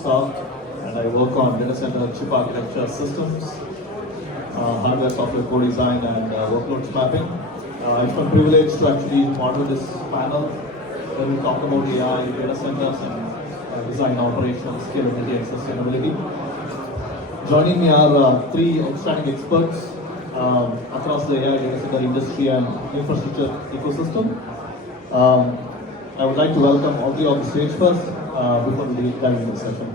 Microsoft, and I work on data center chip architecture systems, hardware, software, co-design, and workloads mapping. It's my privilege to actually moderate this panel where we talk about AI, data centers, and design, operations, scalability, and sustainability. Joining me are three outstanding experts across the AI data center industry and infrastructure ecosystem. I would like to welcome all three on the stage first before we dive into the session.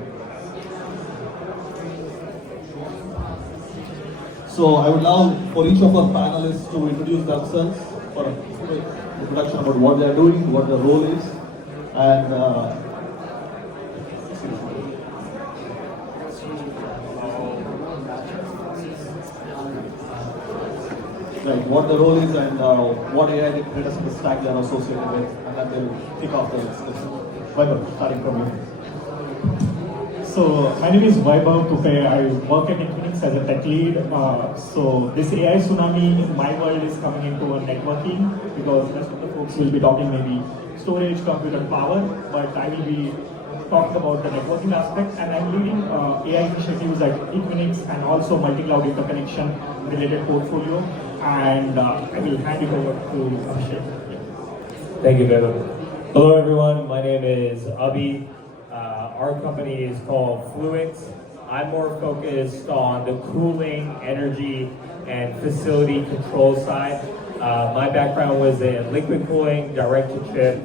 So I would love for each of our panelists to introduce themselves for a quick introduction about what they are doing, what their role is, and right, what the role is and what AI data center stack they are associated with, and then they'll kick off the discussion. Vaibhav, starting from you. So my name is Vaibhav Kupe. I work at TechEx as a tech lead. So this AI tsunami in my world is coming into networking because rest of the folks will be talking maybe storage, compute, and power, but I will be talking about the networking aspect, and I'm leading AI initiatives at Equinix and also multi-cloud interconnection related portfolio. And I will hand it over to Abhishek. Thank you, Vaibhav. Hello, everyone. My name is Abhi. Our company is called Fluence. I'm more focused on the cooling, energy, and facility control side. My background was in liquid cooling, direct-to-chip,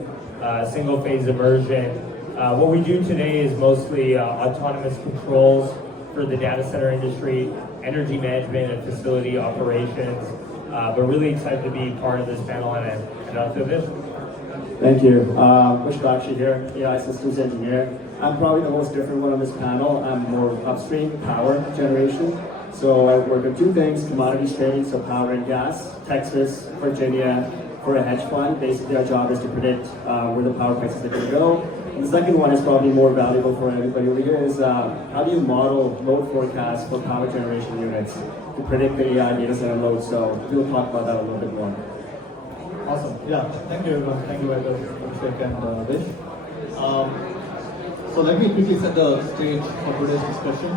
single-phase immersion. What we do today is mostly autonomous controls for the data center industry, energy management and facility operations. But really excited to be part of this panel and out to this. Thank you. Vishwakshi here, AI systems engineer. I'm probably the most different one on this panel. I'm more upstream power generation. So I work on two things, commodities trading, so power and gas, Texas, Virginia, for a hedge fund. Basically our job is to predict where the power prices are going to go. And the second one is probably more valuable for everybody over here is how do you model load forecasts for power generation units to predict the AI data center load. So we'll talk about that a little bit more. Awesome. Yeah, thank you everyone. Thank you, Abhishek and Vish. So let me quickly set the stage for today's discussion.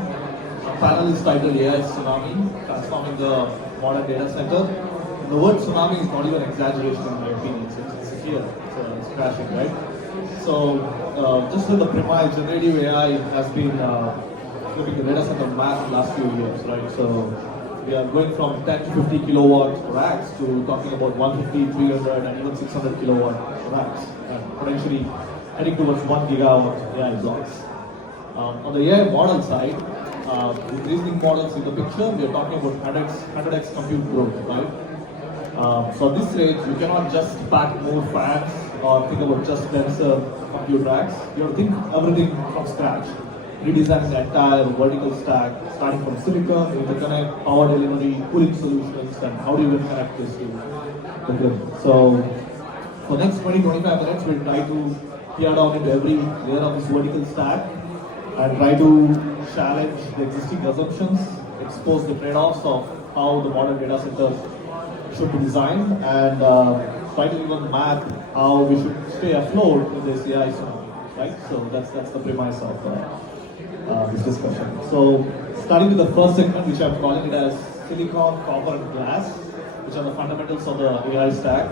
Our panel is titled AI Tsunami, Transforming the Modern Data Center. The word tsunami is not even an exaggeration in my opinion. It's here, it's crashing, right? So just with the premise, generative AI has been flipping the data center mass in the last few years, right? So we are going from 10 to 50 kilowatt racks to talking about 150, 300, and even 600 kilowatt racks, and potentially heading towards 1 gigawatt AI blocks. On the AI model side, with reasoning models in the picture, we are talking about 100x compute growth, right? So at this rate, you cannot just pack more fans or think about just denser compute racks. You have to think everything from scratch. Redesigning the entire vertical stack, starting from silicon, interconnect, power delivery, cooling solutions, and how do you even connect this to the grid. So for the next 20-25 minutes, we'll try to peer down into every layer of this vertical stack and try to challenge the existing assumptions, expose the trade-offs of how the modern data centers should be designed, and try to even map how we should stay afloat in this AI tsunami, right? So that's the premise of this discussion. So starting with the first segment, which I'm calling it as silicon, copper, and glass, which are the fundamentals of the AI stack.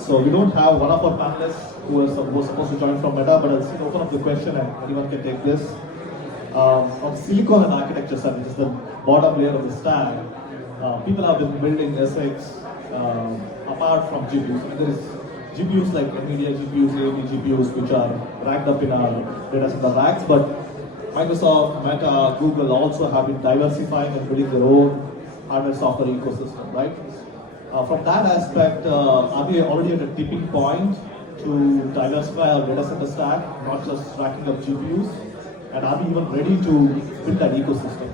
So we don't have one of our panelists who was supposed to join from Meta, but I'll still open up the question and anyone can take this. On silicon and architecture side, which is the bottom layer of the stack, people have been building SX apart from GPUs. I mean, there is GPUs like NVIDIA GPUs, AMD GPUs, which are racked up in our data center racks, but Microsoft, Meta, Google also have been diversifying and building their own hardware software ecosystem, right? From that aspect, are we already at a tipping point to diversify our data center stack, not just racking up GPUs? And are we even ready to build that ecosystem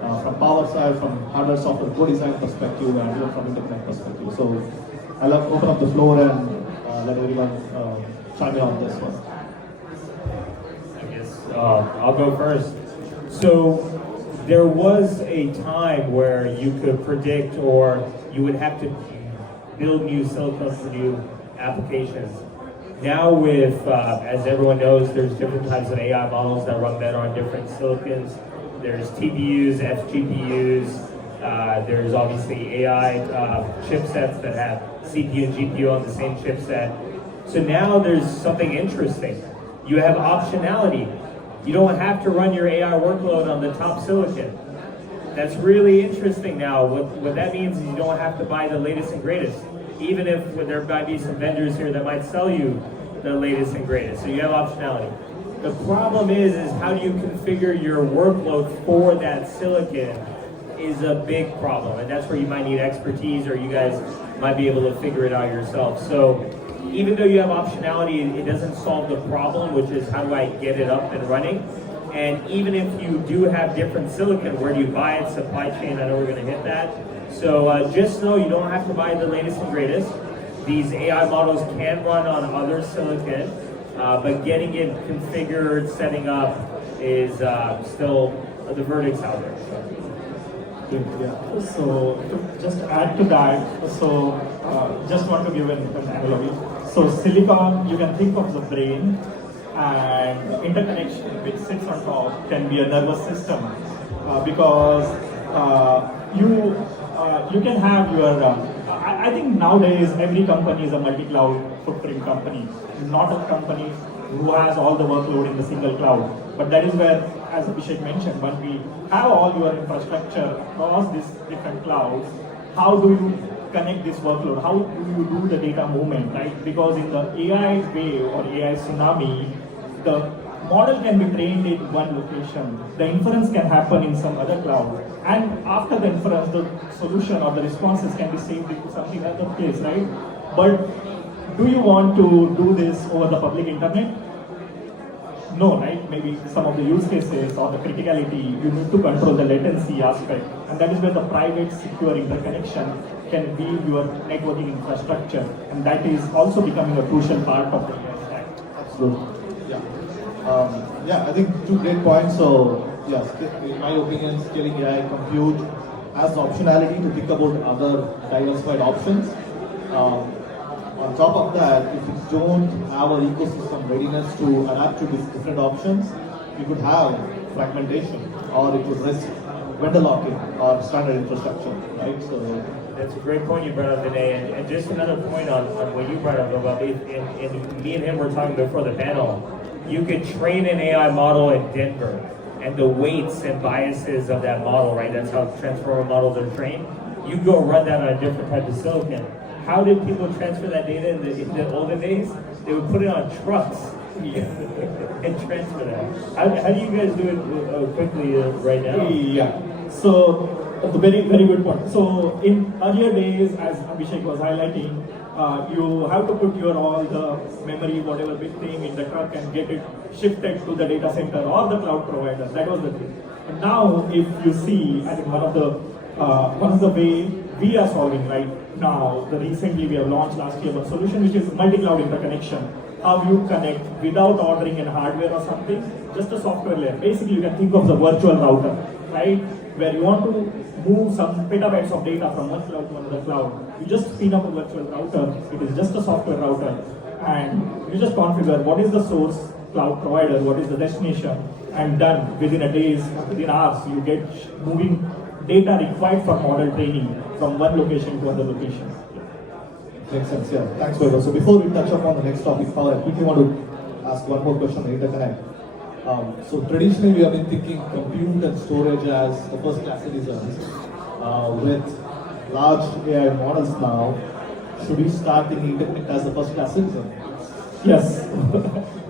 from power side, from hardware software co-design perspective, and even from interconnect perspective? So I'll open up the floor and let everyone chime in on this one. I guess I'll go first. So there was a time where you could predict or you would have to build new silicon for new applications. Now with, as everyone knows, there's different types of AI models that run better on different silicons. There's TPUs, FGPUs, there's obviously AI chipsets that have CPU and GPU on the same chipset. So now there's something interesting. You have optionality. You don't have to run your AI workload on the top silicon. That's really interesting now. What that means is you don't have to buy the latest and greatest, even if there might be some vendors here that might sell you the latest and greatest. So you have optionality. The problem is how do you configure your workload for that silicon is a big problem, and that's where you might need expertise, or you guys might be able to figure it out yourself. So even though you have optionality, it doesn't solve the problem, which is how do I get it up and running? And even if you do have different silicon, where do you buy it? Supply chain, I know we're going to hit that. So just know you don't have to buy the latest and greatest. These AI models can run on other silicon, but getting it configured, setting up is still the verdict's out there. Yeah. So to just add to that, so just want to give an analogy. So silicon, you can think of the brain, and interconnection which sits on top can be a nervous system, because you can have your. I think nowadays every company is a multi-cloud footprint company, not a company who has all the workload in the single cloud. But that is where, as Abhishek mentioned, when we have all your infrastructure across these different clouds, how do you connect this workload? How do you do the data movement, right? Because in the AI wave or AI tsunami, the model can be trained in one location. The inference can happen in some other cloud. And after the inference, the solution or the responses can be saved in something other place, right? But do you want to do this over the public internet? No, right? Maybe some of the use cases or the criticality, you need to control the latency aspect. And that is where the private secure interconnection can be your networking infrastructure. And that is also becoming a crucial part of the AI stack. Absolutely. Yeah, I think two great points. So, yes, in my opinion, scaling AI compute has the optionality to think about other diversified options. On top of that, if you don't have an ecosystem readiness to adapt to these different options, you could have fragmentation, or it could risk vendor lock-in or standard infrastructure, right? So that's a great point you brought up today, and just another point on what you brought up about and me and him were talking before the panel. You could train an AI model in Denver, and the weights and biases of that model, right? That's how transformer models are trained. You go run that on a different type of silicon. How did people transfer that data in the olden days? They would put it on trucks and transfer that. How do you guys do it quickly right now? Yeah. So the very good point. So in earlier days, as Abhishek was highlighting, you have to put your all the memory, whatever big thing in the truck and get it shifted to the data center or the cloud provider. That was the thing. And now, if you see, I think one of the way we are solving right now, recently we have launched last year one solution which is multi-cloud interconnection. How you connect without ordering in hardware or something, just a software layer. Basically, you can think of the virtual router, right? Where you want to move some petabytes of data from one cloud to another cloud. You just spin up a virtual router. It is just a software router, and you just configure what is the source cloud provider, what is the destination, and done within a days, within hours, you get moving data required for model training from one location to other location. makes sense, yeah. Thanks, Vaibhav. So before we touch upon the next topic, I quickly want to ask one more question on interconnect. So traditionally we have been thinking compute and storage as the first class citizens. With large AI models now, should we start thinking interconnect as the first class citizen? Yes.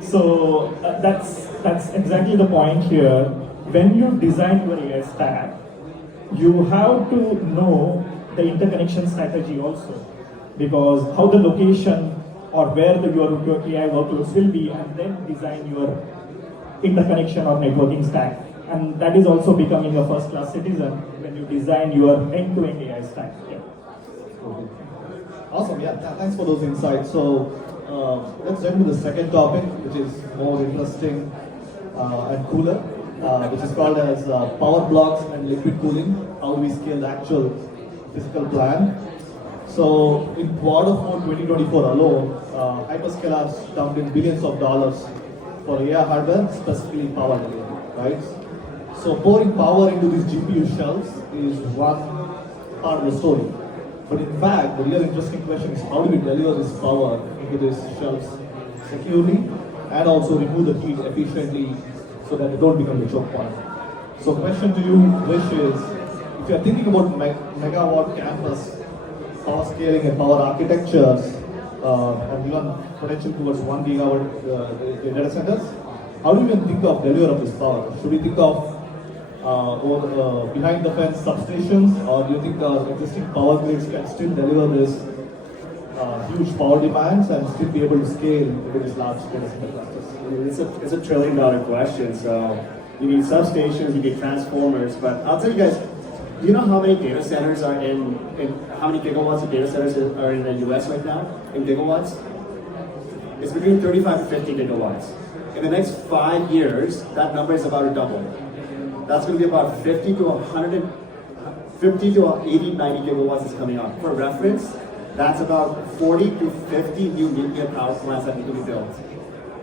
So that's exactly the point here. When you design your AI stack, you have to know the interconnection strategy also, because how the location or where your AI workloads will be, and then design your interconnection or networking stack. And that is also becoming a first-class citizen when you design your end-to-end AI stack. Yeah. Okay. Awesome, yeah, thanks for those insights. So let's jump to the second topic, which is more interesting and cooler, which is called as power blocks and liquid cooling. How do we scale the actual physical plan? So in Q4 2024 alone, hyperscalers dumped in billions of dollars for AI hardware, specifically power delivery, right? So pouring power into these GPU shelves is one part of the story. But in fact, the real interesting question is how do we deliver this power into these shelves securely and also remove the heat efficiently so that they don't become the choke point. So question to you, Vish, is if you are thinking about megawatt campus power scaling and power architectures, and even potential towards 1 gigawatt data centers, how do you even think of delivery of this power? Should we think of behind the fence substations, or do you think our existing power grids can still deliver this huge power demands and still be able to scale into these large data center clusters? It's a $1 trillion question. So you need substations, you need transformers. But I'll tell you guys, do you know how many data centers are in how many gigawatts of data centers are in the US right now? In gigawatts? It's between 35 to 50 gigawatts. In the next 5 years, that number is about to double. That's going to be about 50 to 80, 90 gigawatts is coming out. For reference, that's about 40 to 50 new nuclear power plants that need to be built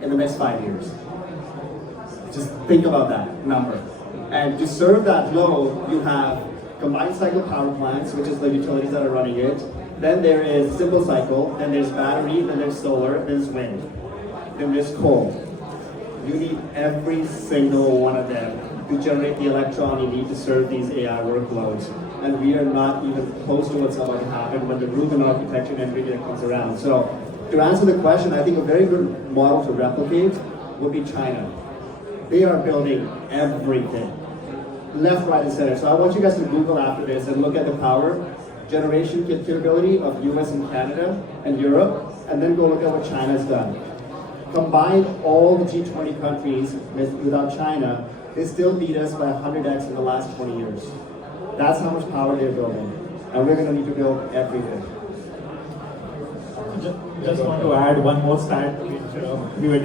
in the next 5 years. Just think about that number. And to serve that load, you have combined cycle power plants, which is the utilities that are running it. Then there is simple cycle, then there's battery, then there's solar, then there's wind, then there's coal. You need every single one of them to generate the electron you need to serve these AI workloads. And we are not even close to what's about to happen when the Rubin architecture and NVIDIA comes around. So to answer the question, I think a very good model to replicate would be China. They are building everything, left, right, and center. So I want you guys to Google after this and look at the power generation capability of US and Canada and Europe, and then go look at what China's done. Combine all the G20 countries without China, they still beat us by 100x in the last 20 years. That's how much power they're building. And we're going to need to build everything. Just want to add one more stat which we were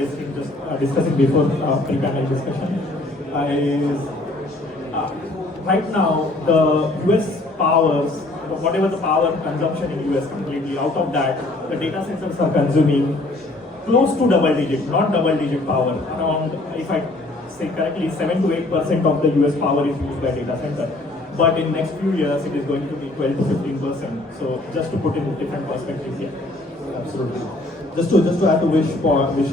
discussing before pre-panel discussion. Right now, the US powers, whatever the power consumption in US completely, out of that, the data centers are consuming close to double digit, not double digit power. Around, if I say correctly, 7 to 8% of the US power is used by data center. But in next few years, it is going to be 12 to 15%. So just to put in a different perspective here. Absolutely. Just to add to Vish's point, if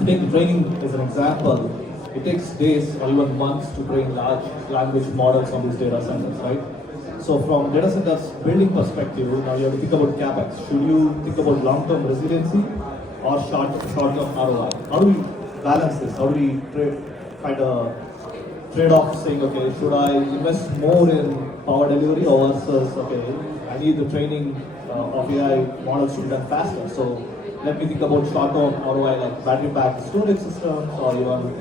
you take training as an example, it takes days or even months to train large language models on these data centers, right? So from data centers building perspective, now you have to think about CapEx. Should you think about long-term resiliency or short-term ROI? How do we balance this? How do we find a trade-off saying, okay, should I invest more in power delivery or versus, okay, I need the training of AI models to be done faster. So let me think about short-term ROI like battery-packed storage systems or even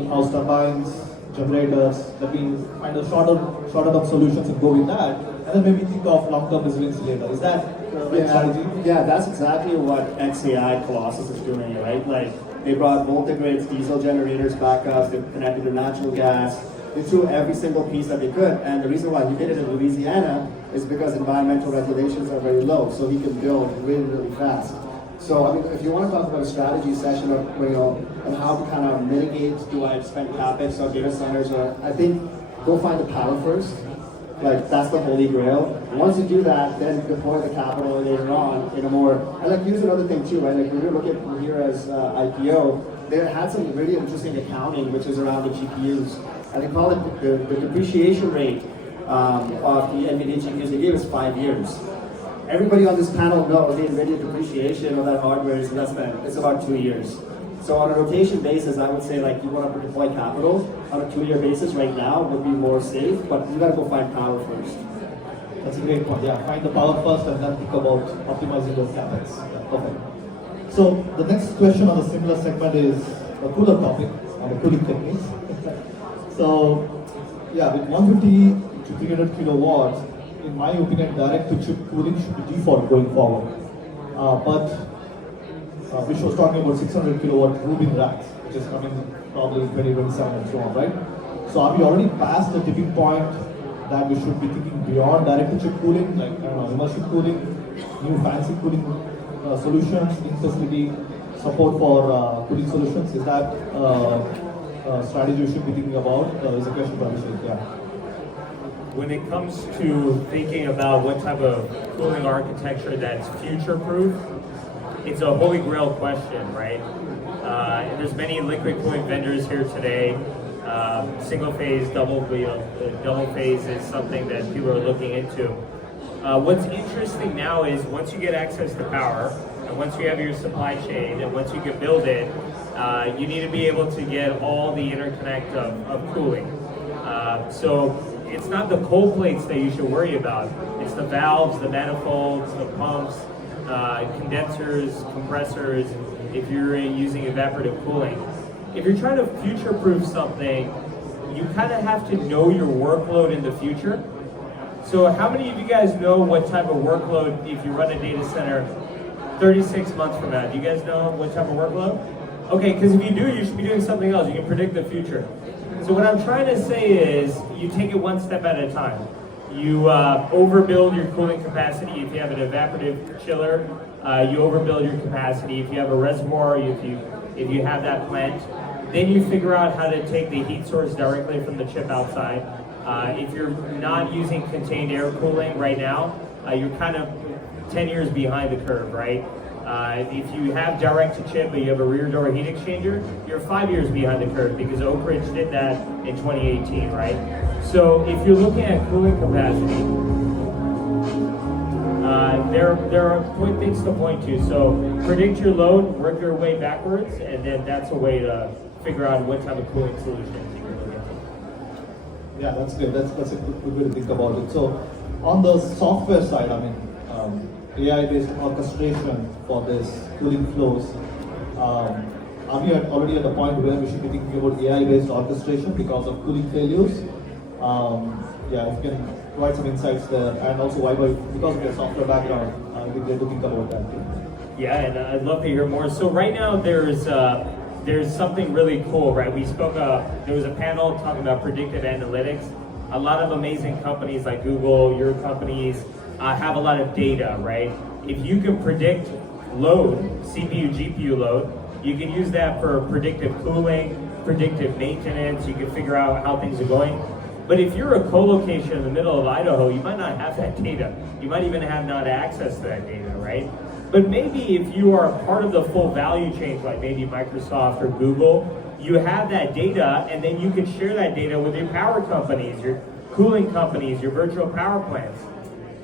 in-house turbines, generators. Let me find a shorter-term solutions and go with that, and then maybe think of long-term resilience later. Is that the right strategy? Yeah, that's exactly what XAI Colossus is doing, right? Like they brought multi-grids, diesel generators, backups, they connected to natural gas. They threw every single piece that they could, and the reason why he did it in Louisiana is because environmental regulations are very low, so he can build really, really fast. So, I mean, if you want to talk about a strategy session of, on how to kind of mitigate, do I spend capex on data centers, or I think go find the power first. Like, that's the holy grail. Once you do that, then deploy the capital later on in a more, and like, here's another thing too, right? Like, when we look at here as IPO, they had some really interesting accounting, which is around the GPUs. And they call it the depreciation rate of the NVIDIA GPUs. They gave us 5 years. Everybody on this panel knows the NVIDIA depreciation of that hardware is less than, it's about 2 years. So on a rotation basis, I would say like you want to deploy capital on a 2-year basis right now would be more safe, but you got to go find power first. That's a great point. Yeah, find the power first and then think about optimizing those capex. Yeah, perfect. So the next question on the similar segment is a cooler topic on the cooling techniques. So yeah, with 150 to 300 kilowatts, in my opinion, direct-to-chip cooling should be default going forward. But Vish was talking about 600 kilowatt Rubin racks, which is coming probably in 2027 and so on, right? So are we already past the tipping point that we should be thinking beyond direct-to-chip cooling, like I don't know, immersion cooling, new fancy cooling solutions, in-facility support for cooling solutions. Is that strategy we should be thinking about? Is a question for Abhishek. Yeah. When it comes to thinking about what type of cooling architecture that's future-proof, it's a holy grail question, right? And there's many liquid cooling vendors here today. Single phase, double phase is something that people are looking into. What's interesting now is once you get access to power, and once you have your supply chain, and once you can build it, you need to be able to get all the interconnect of cooling. So it's not the cold plates that you should worry about. It's the valves, the manifolds, the pumps, condensers, compressors, if you're using evaporative cooling. If you're trying to future-proof something, you kind of have to know your workload in the future. So how many of you guys know what type of workload, if you run a data center 36 months from now, do you guys know what type of workload? Okay, because if you do, you should be doing something else. You can predict the future. So what I'm trying to say is, you take it one step at a time. You overbuild your cooling capacity. If you have an evaporative chiller, you overbuild your capacity. If you have a reservoir, if you have that plant, then you figure out how to take the heat source directly from the chip outside. If you're not using contained air cooling right now, you're kind of 10 years behind the curve, right? If you have direct to chip but you have a rear door heat exchanger, you're 5 years behind the curve because Oak Ridge did that in 2018, right? So if you're looking at cooling capacity, there are things to point to. So predict your load, work your way backwards, and then that's a way to figure out what type of cooling solutions you're looking at. Yeah, that's good. That's a good way to think about it. So on the software side, I mean, AI-based orchestration for this cooling flows. Are we already at the point where we should be thinking about AI-based orchestration because of cooling failures? Yeah, if you can provide some insights there, and also why, because of your software background, we get to think about that too. Yeah, and I'd love to hear more. So right now there's something really cool, right? We spoke. There was a panel talking about predictive analytics. A lot of amazing companies like Google, your companies, have a lot of data, right? If you can predict load, CPU, GPU load, you can use that for predictive cooling, predictive maintenance. You can figure out how things are going. But if you're a co-location in the middle of Idaho, you might not have that data. You might even have not access to that data, right? But maybe if you are part of the full value chain, like maybe Microsoft or Google, you have that data, and then you can share that data with your power companies, your cooling companies, your virtual power plants.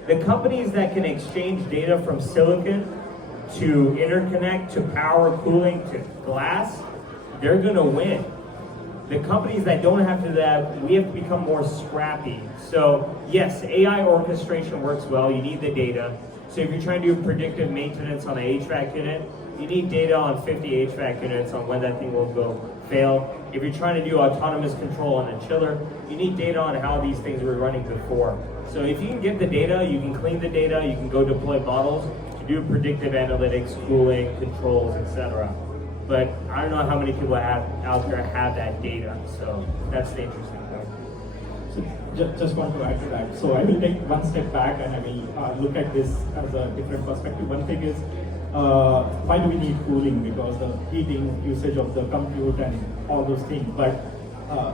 The companies that can exchange data from silicon to interconnect to power cooling to glass, they're gonna win. The companies that don't have to do that, we have to become more scrappy. So yes, AI orchestration works well, you need the data. So if you're trying to do predictive maintenance on an HVAC unit, you need data on 50 HVAC units on when that thing will go fail. If you're trying to do autonomous control on a chiller, you need data on how these things were running before. So if you can get the data, you can clean the data, you can go deploy models to do predictive analytics, cooling, controls, etc. But I don't know how many people out there have that data, so that's the interesting part. So just want to add to that. So I will take one step back and I will look at this as a different perspective. One thing is, why do we need cooling? Because the heating, usage of the compute and all those things. But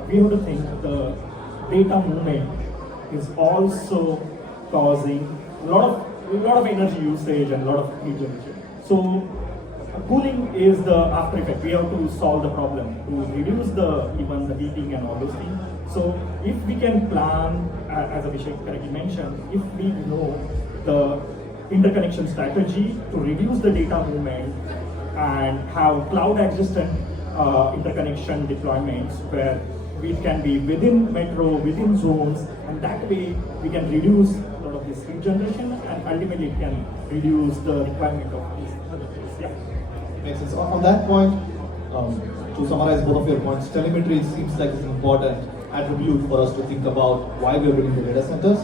we have to think the data movement is also causing a lot of energy usage and a lot of heat generation. So cooling is the after effect. We have to solve the problem to reduce even the heating and all those things. So if we can plan, as Abhishek correctly mentioned, if we know the interconnection strategy to reduce the data movement and have cloud adjacent interconnection deployments where we can be within metro, within zones, and that way we can reduce a lot of this heat generation and ultimately it can reduce the requirement of these other things. Yeah. Makes sense. On that point, to summarize both of your points, telemetry seems like it's an important attribute for us to think about why we're building the data centers.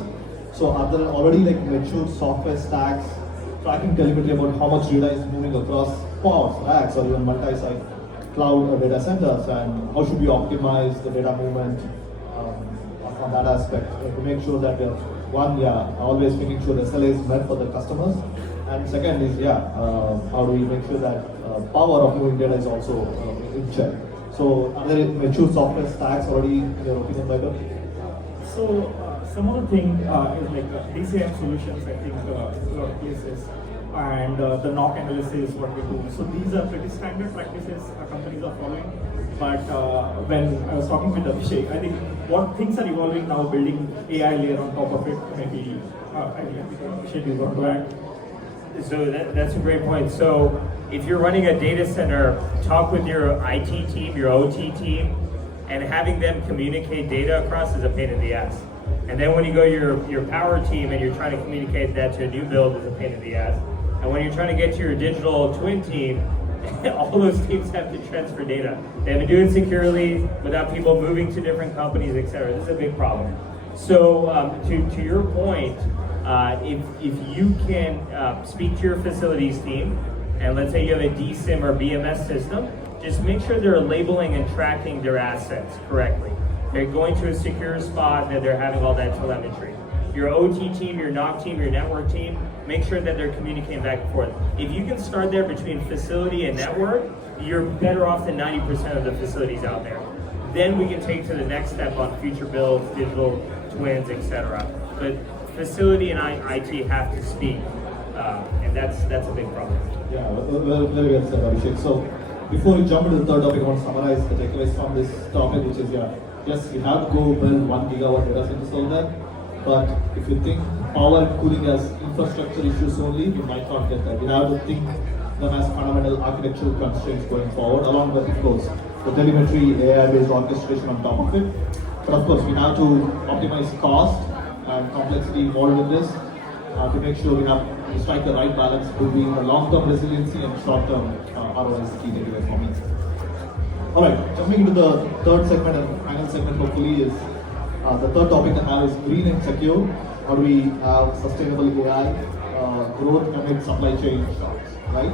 So are there already like mature software stacks tracking telemetry about how much data is moving across pods, racks, or even multi-site cloud or data centers, and how should we optimize the data movement on that aspect to make sure that one, always making sure SLA is met for the customers, and second is how do we make sure that power of moving data is also in check. So are there mature software stacks already in your opinion, Michael? So some of the thing is like DCM solutions, I think a lot of places, and the knock analysis, what we do. So these are pretty standard practices companies are following. But when I was talking with Abhishek, I think what things are evolving now, building AI layer on top of it, maybe I think Abhishek is going to add. So that's a great point. So if you're running a data center, talk with your IT team, your OT team, and having them communicate data across is a pain in the ass. And then when you go your power team and you're trying to communicate that to a new build is a pain in the ass. And when you're trying to get to your digital twin team, all those teams have to transfer data. They have to do it securely without people moving to different companies, etc. This is a big problem. So to your point, if you can speak to your facilities team, and let's say you have a DSIM or BMS system, just make sure they're labeling and tracking their assets correctly. They're going to a secure spot, that they're having all that telemetry. Your OT team, your NOC team, your network team, make sure that they're communicating back and forth. If you can start there between facility and network, you're better off than 90% of the facilities out there. Then we can take to the next step on future builds, digital twins, etc. But facility and IT have to speak, and that's a big problem. Yeah, very well said, Abhishek. So before we jump into the third topic, I want to summarize the takeaways from this topic, which is yes, we have to go build 1 gigawatt data centers over there. But if you think power and cooling as infrastructure issues only, you might not get that. We have to think them as fundamental architectural constraints going forward, along with, of course, the telemetry, AI-based orchestration on top of it. But of course, we have to optimize cost and complexity involved in this to make sure we strike the right balance between the long-term resiliency and short-term ROI is the key takeaway for me. All right, jumping into the third segment and final segment hopefully is the third topic I have is green and secure. How do we have sustainable AI growth amid supply chain shocks, right?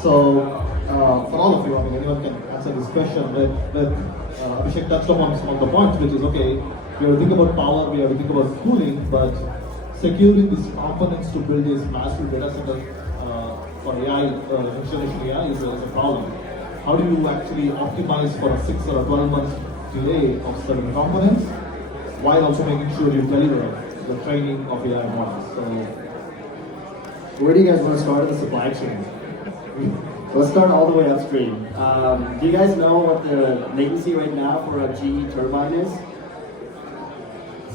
So for all of you, I mean, anyone can answer this question, but Abhishek touched upon some of the points, which is okay, we have to think about power, we have to think about cooling, but securing these components to build these massive data centers for AI, next generation AI is a problem. How do you actually optimize for a 6 or a 12 month delay of certain components while also making sure you deliver the training of AI models? So, where do you guys want to start with the supply chain? Let's start all the way upstream. Do you guys know what the latency right now for a GE turbine is?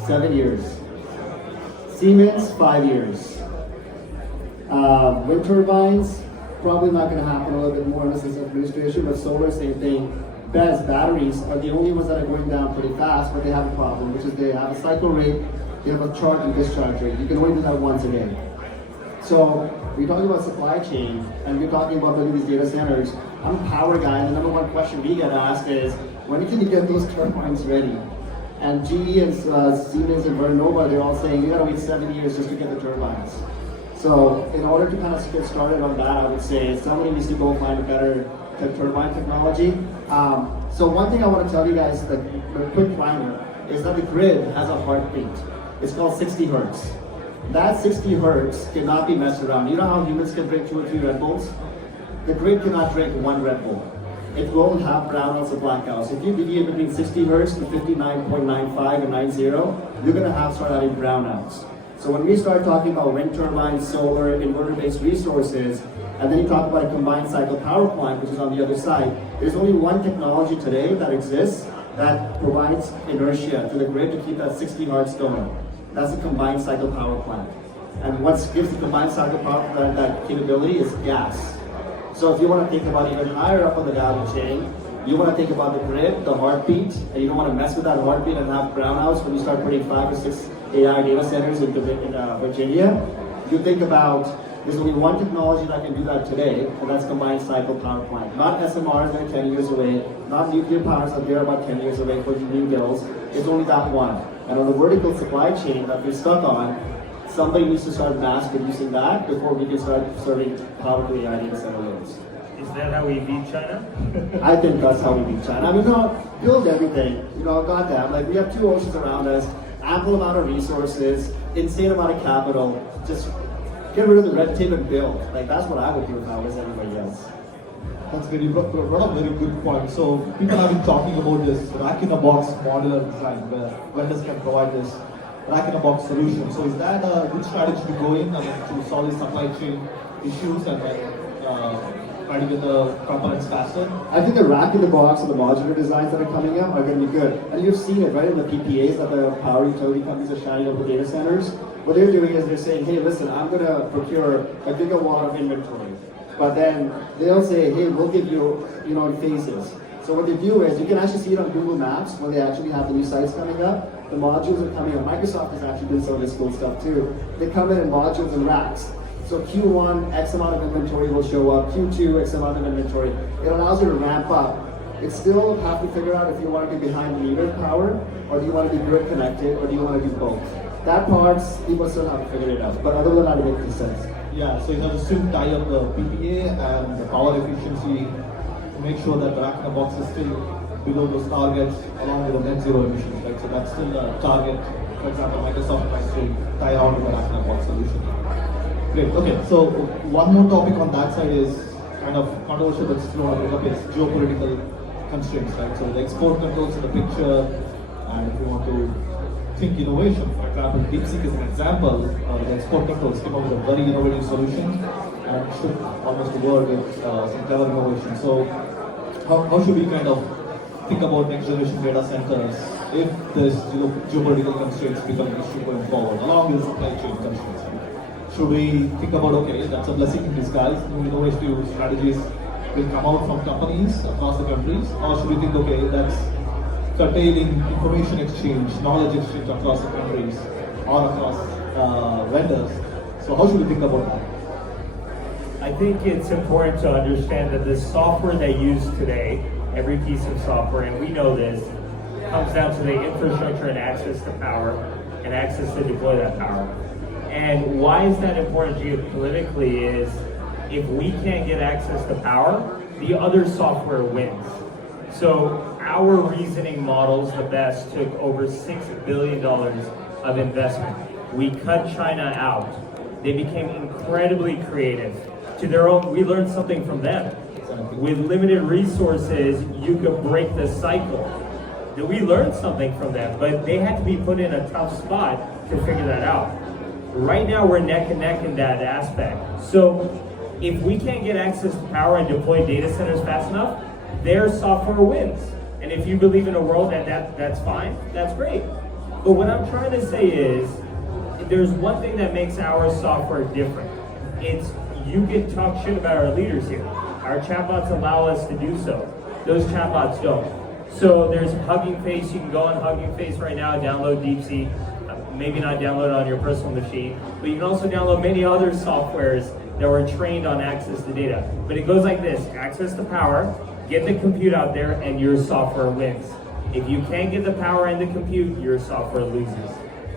7 years. Siemens, 5 years. Wind turbines, probably not going to happen, a little bit more in this administration, but solar, same thing. BESS, batteries, are the only ones that are going down pretty fast, but they have a problem, which is they have a cycle rate, they have a charge and discharge rate. You can only do that once a day. So we're talking about supply chain, and we're talking about building these data centers. I'm a power guy, and the number one question we get asked is, when can you get those turbines ready? And GE and Siemens and Vernova, they're all saying, you gotta wait 7 years just to get the turbines. So in order to kind of get started on that, I would say somebody needs to go find a better turbine technology. So one thing I want to tell you guys, a quick primer, is that the grid has a heartbeat. It's called 60 hertz. That 60 hertz cannot be messed around. You know how humans can drink 2 or 3 Red Bulls? The grid cannot drink 1 Red Bull. It will have brownouts and blackouts. If you deviate between 60 hertz to 59.95 or 90, you're going to start having brownouts. So when we start talking about wind turbines, solar, inverter-based resources, and then you talk about a combined cycle power plant, which is on the other side, there's only one technology today that exists that provides inertia to the grid to keep that 60 hertz going. That's a combined cycle power plant. And what gives the combined cycle power plant that capability is gas. So if you want to think about even higher up on the value chain, you want to think about the grid, the heartbeat, and you don't want to mess with that heartbeat and have brownouts when you start putting 5 or 6 AI data centers in Virginia. You think about, there's only one technology that can do that today, and that's combined cycle power plant. Not SMRs that are 10 years away, not nuclear powers that they're about 10 years away for new builds. It's only that one. And on the vertical supply chain that we're stuck on, somebody needs to start mass producing that before we can start serving power to AI data center loads. that how we beat China? I think that's how we beat China. I mean, no, build everything. Goddamn, like we have two oceans around us, ample amount of resources, insane amount of capital. Just get rid of the red tape and build. Like that's what I would do if I was everybody else. That's very, brought up a very good point. So people have been talking about this rack-in-a-box modular design where vendors can provide this rack-in-a-box solution. So is that a good strategy to go in to solve the supply chain issues and then try to get the components faster? I think the rack in the box and the modular designs that are coming up are going to be good. And you've seen it, right, in the PPAs that the power utility companies are shining over data centers. What they're doing is they're saying, hey, listen, I'm going to procure a gigawatt of inventory. But then they'll say, hey, we'll give you, in phases. So what they do is, you can actually see it on Google Maps when they actually have the new sites coming up. The modules are coming up. Microsoft is actually doing some of this cool stuff too. They come in modules and racks. So Q1, X amount of inventory will show up. Q2, X amount of inventory. It allows you to ramp up. It's still have to figure out if you want to be behind the meter power, or do you want to be grid connected, or do you want to do both. That part, people still have to figure it out. But other than that, it makes sense. Yeah, so you have to still tie up the PPA and the power efficiency to make sure that the rack-in-a-box is still below those targets along with the net zero emissions, right? So that's still a target. For example, Microsoft tries to tie on to the rack-in-a-box solution. Great, okay, so one more topic on that side is kind of controversial, but still want to bring up is geopolitical constraints, right? So the export controls in the picture, and if you want to think innovation, for example, DeepSeek is an example. The export controls came up with a very innovative solution and shook almost the world with some clever innovation. So how should we kind of think about next generation data centers if this geopolitical constraints become an issue going forward, along with supply chain constraints? Should we think about, okay, that's a blessing in disguise, new innovative strategies will come out from companies across the countries, or should we think, okay, that's curtailing information exchange, knowledge exchange across the countries or across vendors. So how should we think about that? I think it's important to understand that the software they use today, every piece of software, and we know this, comes down to the infrastructure and access to power and access to deploy that power. And why is that important geopolitically is if we can't get access to power, the other software wins. So our reasoning models, the best, took over $6 billion of investment. We cut China out. They became incredibly creative. To their own, we learned something from them. With limited resources, you could break the cycle. We learned something from them, but they had to be put in a tough spot to figure that out. Right now, we're neck and neck in that aspect. So if we can't get access to power and deploy data centers fast enough, their software wins. And if you believe in a world that's fine, that's great. But what I'm trying to say is, there's one thing that makes our software different. It's you can talk shit about our leaders here. Our chatbots allow us to do so. Those chatbots don't. So there's Hugging Face. You can go on Hugging Face right now, download DeepSeek. Maybe not download it on your personal machine, but you can also download many other softwares that were trained on access to data. But it goes like this: access to power, get the compute out there, and your software wins. If you can't get the power and the compute, your software loses.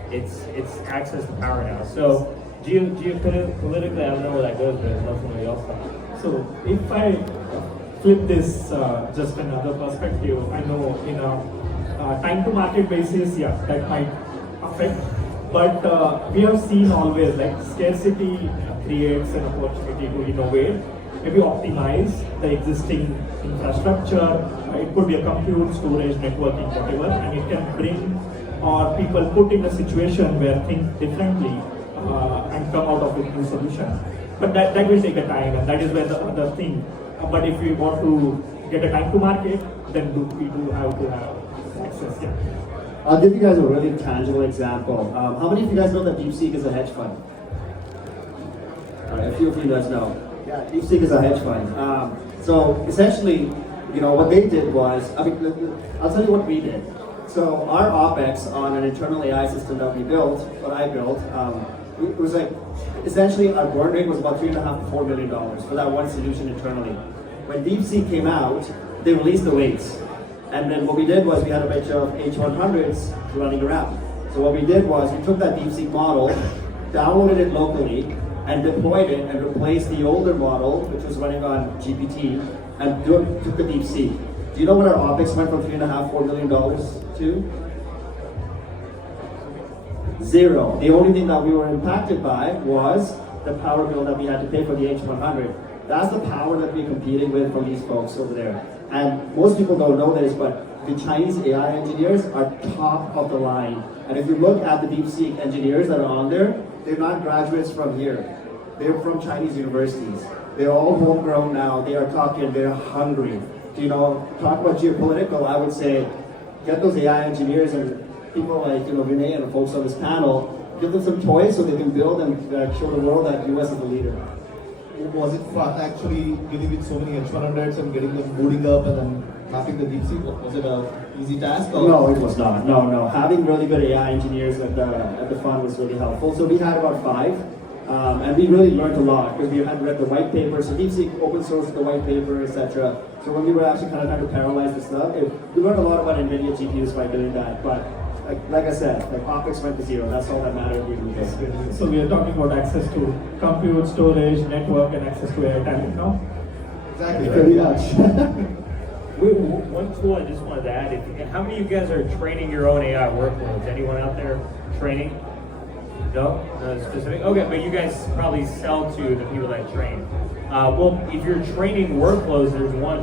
It's access to power now. So geopolitically, I don't know where that goes, but let somebody else talk. So if I flip this just another perspective, I know in a time to market basis, yeah, that might affect, but we have seen always like scarcity creates an opportunity to innovate, maybe optimize the existing infrastructure. It could be a compute, storage, networking, whatever, and it can bring or people put in a situation where think differently and come out of a new solution. But that will take a time, and that is where the other thing. But if we want to get a time to market, then we do have to have access. Yeah. I'll give you guys a really tangible example. How many of you guys know that DeepSeek is a hedge fund? All right, a few of you guys know. Yeah, DeepSeek is a hedge fund. So essentially, what they did was, I'll tell you what we did. So our OpEx on an internal AI system that we built, what I built, it was like, essentially our burn rate was about $3.5 to $4 million for that one solution internally. When DeepSeek came out, they released the weights. And then what we did was we had a bunch of H100s running around. So what we did was we took that DeepSeek model, downloaded it locally, and deployed it and replaced the older model, which was running on GPT, and took the DeepSeek. Do you know what our OpEx went from $3.5–4 million to? Zero. The only thing that we were impacted by was the power bill that we had to pay for the H100. That's the power that we're competing with from these folks over there. And most people don't know this, but the Chinese AI engineers are top of the line. And if you look at the DeepSeek engineers that are on there, they're not graduates from here. They're from Chinese universities. They're all homegrown now. They are talking, they're hungry. Talk about geopolitical, I would say, get those AI engineers and people like, Vinay and the folks on this panel, give them some toys so they can build and show the world that US is the leader. Was it fun actually dealing with so many H100s and getting them booting up and then mapping the DeepSeek? Was it an easy task? Or? No, it was not. No. Having really good AI engineers at the fund was really helpful. So we had about 5. And we really learned a lot because we had read the white paper, so DeepSeek open sourced the white paper, etc. So when we were actually kind of trying to parallelize the stuff, we learned a lot about NVIDIA GPUs by doing that. But like I said, OpEx went to zero. That's all that mattered. So we are talking about access to compute, storage, network, and access to AI talent now. Exactly. Pretty much. One tool I just wanted to add, how many of you guys are training your own AI workloads? Anyone out there training? No specific? Okay, but you guys probably sell to the people that train. Well, if you're training workloads, there's one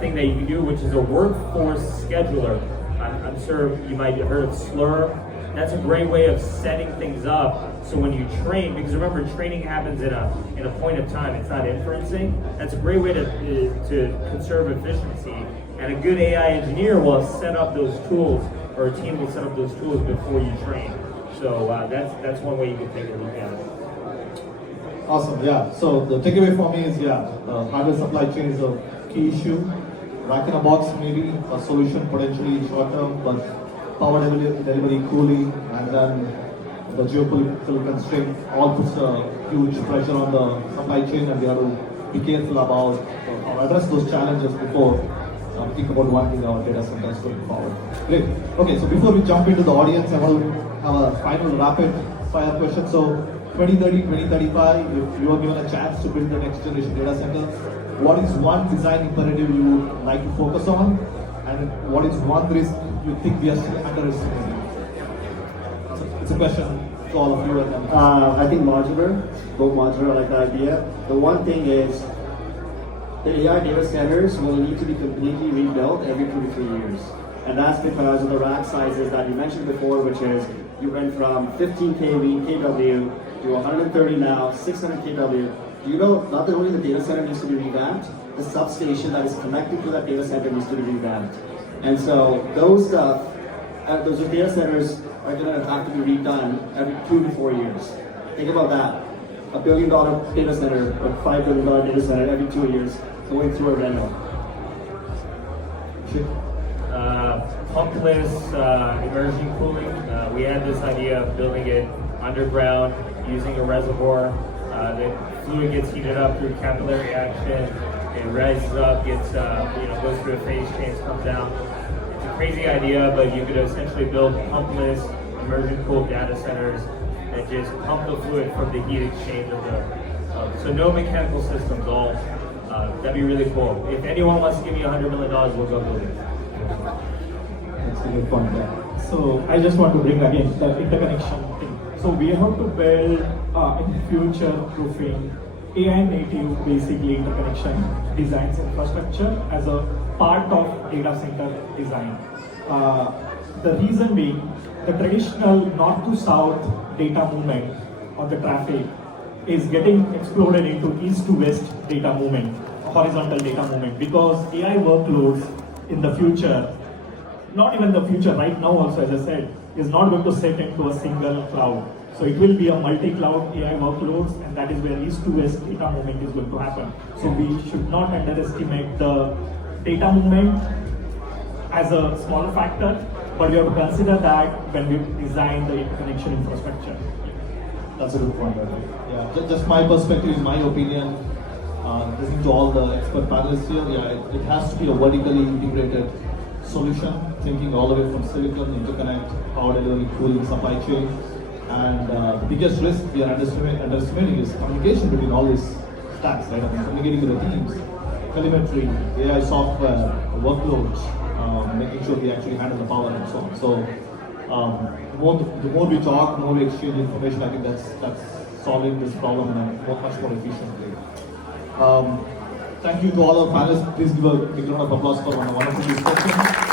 thing that you can do, which is a workforce scheduler. I'm sure you might have heard of Slur. That's a great way of setting things up so when you train, because remember, training happens in a point of time, it's not inferencing. That's a great way to conserve efficiency. And a good AI engineer will set up those tools, or a team will set up those tools before you train. So that's one way you can take a look at it. Awesome, yeah. So the takeaway for me is, the hardware supply chain is a key issue. Rack in a box maybe a solution potentially short term, but power delivery, cooling, and then the geopolitical constraint all puts a huge pressure on the supply chain, and we have to be careful about how address those challenges before think about running our data centers going forward. Great. Okay, so before we jump into the audience, I will have a final rapid fire question. So 2030, 2035, if you are given a chance to build the next generation data center, what is one design imperative you would like to focus on? And what is one risk you think we are still underestimating? It's a question to all of you. I think modular, go modular, I like the idea. The one thing is, the AI data centers will need to be completely rebuilt every 2 to 3 years. And that's because of the rack sizes that you mentioned before, which is you went from 15 kW to 130 now, 600 kW. Do you know, not that only the data center needs to be revamped, the substation that is connected to that data center needs to be revamped. And so those data centers are going to have to be redone every 2 to 4 years. Think about that. $1 billion data center or $5 billion data center every 2 years going through a reno. Pumpless immersion cooling. We had this idea of building it underground using a reservoir. The fluid gets heated up through capillary action. It rises up, goes through a phase change, comes down. It's a crazy idea, but you could essentially build pumpless immersion cooled data centers and just pump the fluid from the heat exchange so no mechanical systems, all. That'd be really cool. If anyone wants to give me $100 million, we'll go build it. That's a good point. Yeah. So I just want to bring again the interconnection thing. So we have to build in future-proofing AI native basically interconnection designs infrastructure as a part of data center design. The reason being, the traditional north to south data movement of the traffic is getting exploded into east to west data movement, horizontal data movement, because AI workloads in the future, not even the future, right now also, as I said, is not going to sit into a single cloud. So it will be a multi-cloud AI workloads, and that is where east to west data movement is going to happen. So we should not underestimate the data movement as a smaller factor, but we have to consider that when we design the interconnection infrastructure. That's a good point, I think. Yeah, just my perspective, in my opinion, listening to all the expert panelists here, it has to be a vertically integrated solution, thinking all the way from silicon, interconnect, power delivery, cooling, supply chain. And the biggest risk we are underestimating is communication between all these stacks, right? I mean, communicating with the teams, telemetry, AI software, workloads, making sure we actually handle the power and so on. So the more we talk, the more we exchange information, I think that's solving this problem in a much more efficiently. Thank you to all our panelists. Please give a big round of applause for one wonderful discussion.